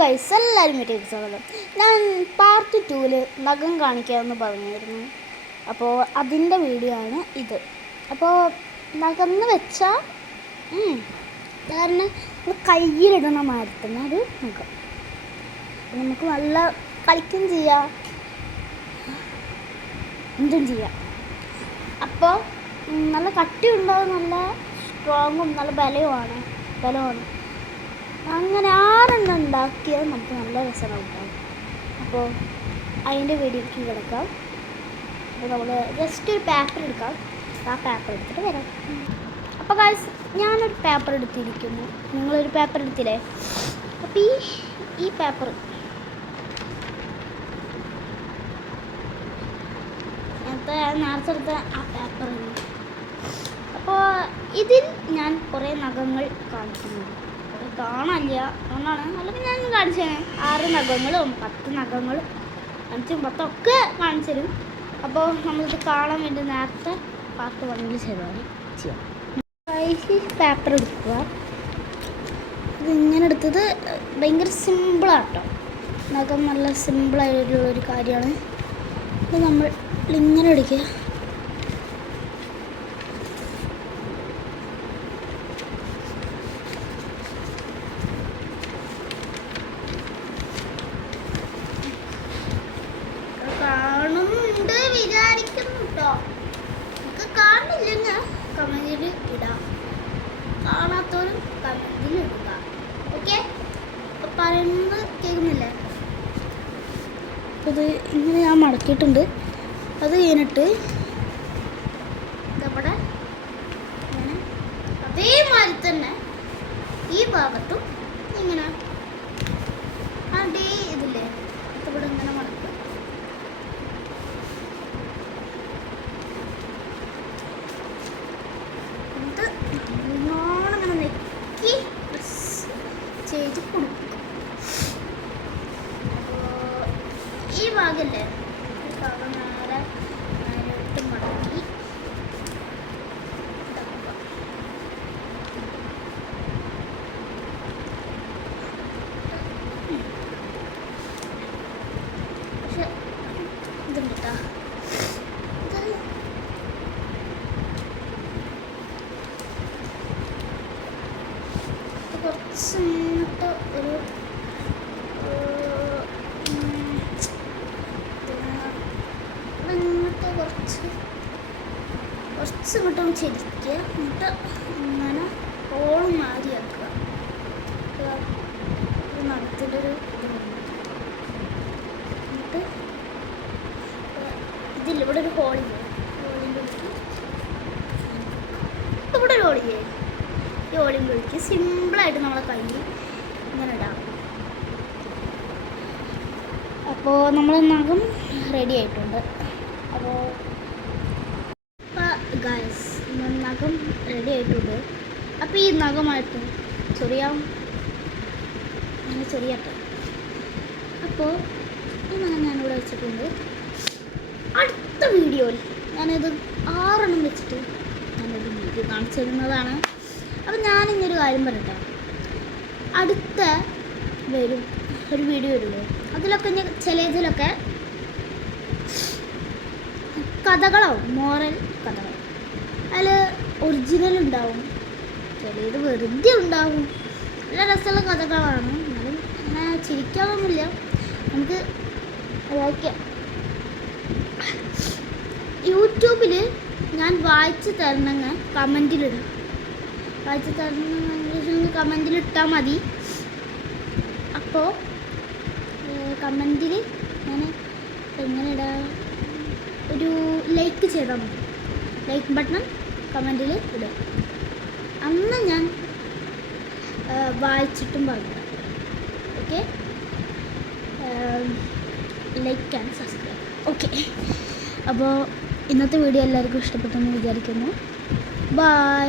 Guys, എല്ലാവരും വീട്ടിലേക്ക് സ്വാഗതം. ഞാൻ പാർട്ട് 2 നഖം കാണിക്കാമെന്ന് പറഞ്ഞിരുന്നു. അപ്പോൾ അതിൻ്റെ വീഡിയോ ആണ് ഇത്. അപ്പോൾ നഖമെന്ന് വെച്ചാൽ കാരണം കയ്യിലിടണ മാറ്റത്തിന് ഒരു നഖം. നമുക്ക് നല്ല കളിക്കും ചെയ്യാം, എന്തും ചെയ്യാം. അപ്പോൾ നല്ല കട്ടിയുണ്ടാവും, നല്ല സ്ട്രോങ്ങും നല്ല ബലമാണ്. അങ്ങനെ ആരെണ്ണം ഉണ്ടാക്കിയാൽ നമുക്ക് നല്ല രസമുണ്ടാവും. അപ്പോൾ അതിൻ്റെ വീഡിയോയ്ക്ക് കിടക്കാം. അപ്പോൾ നമ്മൾ ജസ്റ്റ് ഒരു പേപ്പർ എടുക്കാം, ആ പേപ്പർ എടുത്തിട്ട് വരാം. അപ്പോൾ ഗൈസ്, ഞാനൊരു പേപ്പർ എടുത്തിരിക്കുന്നു, നിങ്ങളൊരു പേപ്പർ എടുത്തില്ലേ? അപ്പോൾ ഈ പേപ്പർ നേരത്തെ എടുത്ത ആ പേപ്പറാണ്. അപ്പോൾ ഇതിൽ ഞാൻ കുറേ നഖങ്ങൾ കാണിക്കുന്നുണ്ട്. കാണാനില്ല, അതുകൊണ്ടാണ്. അല്ലെങ്കിൽ ഞാൻ കാണിച്ചു 6 നഖങ്ങളും 10 നഖങ്ങളും 5 10 ഒക്കെ കാണിച്ചു തരും. അപ്പോൾ നമ്മളിത് കാണാൻ വേണ്ടി നേരത്തെ പാർട്ട് 1 ചെയ്യാം. പേപ്പർ എടുക്കുക. ഇതിങ്ങനെ എടുത്തത് ഭയങ്കര സിമ്പിളാട്ടോ. നഖം നല്ല സിമ്പിളായിട്ടുള്ളൊരു കാര്യമാണ്. ഇത് നമ്മൾ ഇങ്ങനെ എടുക്കുക. കാണുന്നുണ്ട് വിചാരിക്കുന്നു കേട്ടോ. നിങ്ങൾക്ക് കാണില്ലെങ്കിൽ കമന്റിൽ ഇടാം, കാണാത്തവരും കമന്റിൽ ഇടുക. ഓക്കെ, പറയുന്നത് കേൾക്കുന്നില്ലേ? ഇത് ഇങ്ങനെ ഞാൻ മടക്കിയിട്ടുണ്ട്. അത് കഴിഞ്ഞിട്ട് ഇതവിടെ ഇങ്ങനെ അതേമാതിരി തന്നെ ഈ ഭാഗത്തും ഇങ്ങനെ അതേ ഇതില്ലേ ഇവിടെ ഇങ്ങനെ മടക്കുക. ഇങ്ങനെ നെക്കി ചെയ്ത് കൊടുക്കുക. ഈ ഭാഗല്ലേ, ഈ ഭാഗം നേരെ നേരിട്ട് മടക്കി പക്ഷെ ഇതുണ്ട് കേട്ടോ. കുറച്ച് ഇങ്ങോട്ട് ഒരു ഇങ്ങോട്ട് കുറച്ച് ഇങ്ങോട്ട് ചെരിക്കുക. എന്നിട്ട് ഇങ്ങനെ ഹോളും മാതിരിയാക്കുക. നടത്തിൻ്റെ ഒരു എന്നിട്ട് ഇതില്ല, ഇവിടെ ഒരു ഹോളില്ലേ, ഹോളിൻ്റെ ഇവിടെ ഒരു ഹോളില്ലേ, ഈ ഹോളിൻ്റെ ഒഴിക്ക് സിമ്പിളായിട്ട് നമ്മളെ കയ്യിൽ ഇങ്ങനെ ഇടാം. അപ്പോൾ നമ്മൾ നഖം റെഡി ആയിട്ടുണ്ട്. അപ്പോൾ ഗൈസ്, നഖം റെഡി ആയിട്ടുണ്ട്. അപ്പോൾ ഈ നഖമായിട്ട് ചൊറിയാട്ടെ. അപ്പോൾ ഈ നഖം ഞാനിവിടെ വെച്ചിട്ടുണ്ട്. അടുത്ത വീഡിയോയിൽ ഞാനിത് 6 എണ്ണം വെച്ചിട്ട് ഞാനൊരു വീഡിയോ കാണിച്ചു തരുന്നതാണ്. അപ്പം ഞാനിങ്ങനൊരു കാര്യം പറയട്ടെ, അടുത്ത ഒരു വീഡിയോ വരുമല്ലോ, അതിലൊക്കെ ചിലതിലൊക്കെ കഥകളാവും, മോറൽ കഥകൾ. അതിൽ ഒറിജിനൽ ഉണ്ടാവും, ചിലത് വെറുതെ ഉണ്ടാവും. നല്ല രസമുള്ള കഥകളാണ്. എന്നാലും അങ്ങനെ ചിരിക്കാനൊന്നുമില്ല, നമുക്ക് വായിക്കാം. യൂട്യൂബിൽ ഞാൻ വായിച്ച് തരണമെങ്കിൽ കമൻറ്റിലിടാം. വായിച്ച് തരണമെങ്കിൽ കമൻറ്റിലിട്ടാൽ മതി. അപ്പോൾ കമൻറ്റിൽ ഞാൻ എങ്ങനെ ഇടാം, ഒരു ലൈക്ക് ചെയ്താൽ മതി. ലൈക്ക് ബട്ടൺ കമൻറ്റിൽ ഇടുക. അന്ന് ഞാൻ വായിച്ചിട്ടും പറഞ്ഞു. Okay, like and subscribe. Okay, അപ്പോൾ ഇന്നത്തെ വീഡിയോ എല്ലാവർക്കും ഇഷ്ടപ്പെട്ടെന്ന് വിചാരിക്കുന്നു. ബൈ.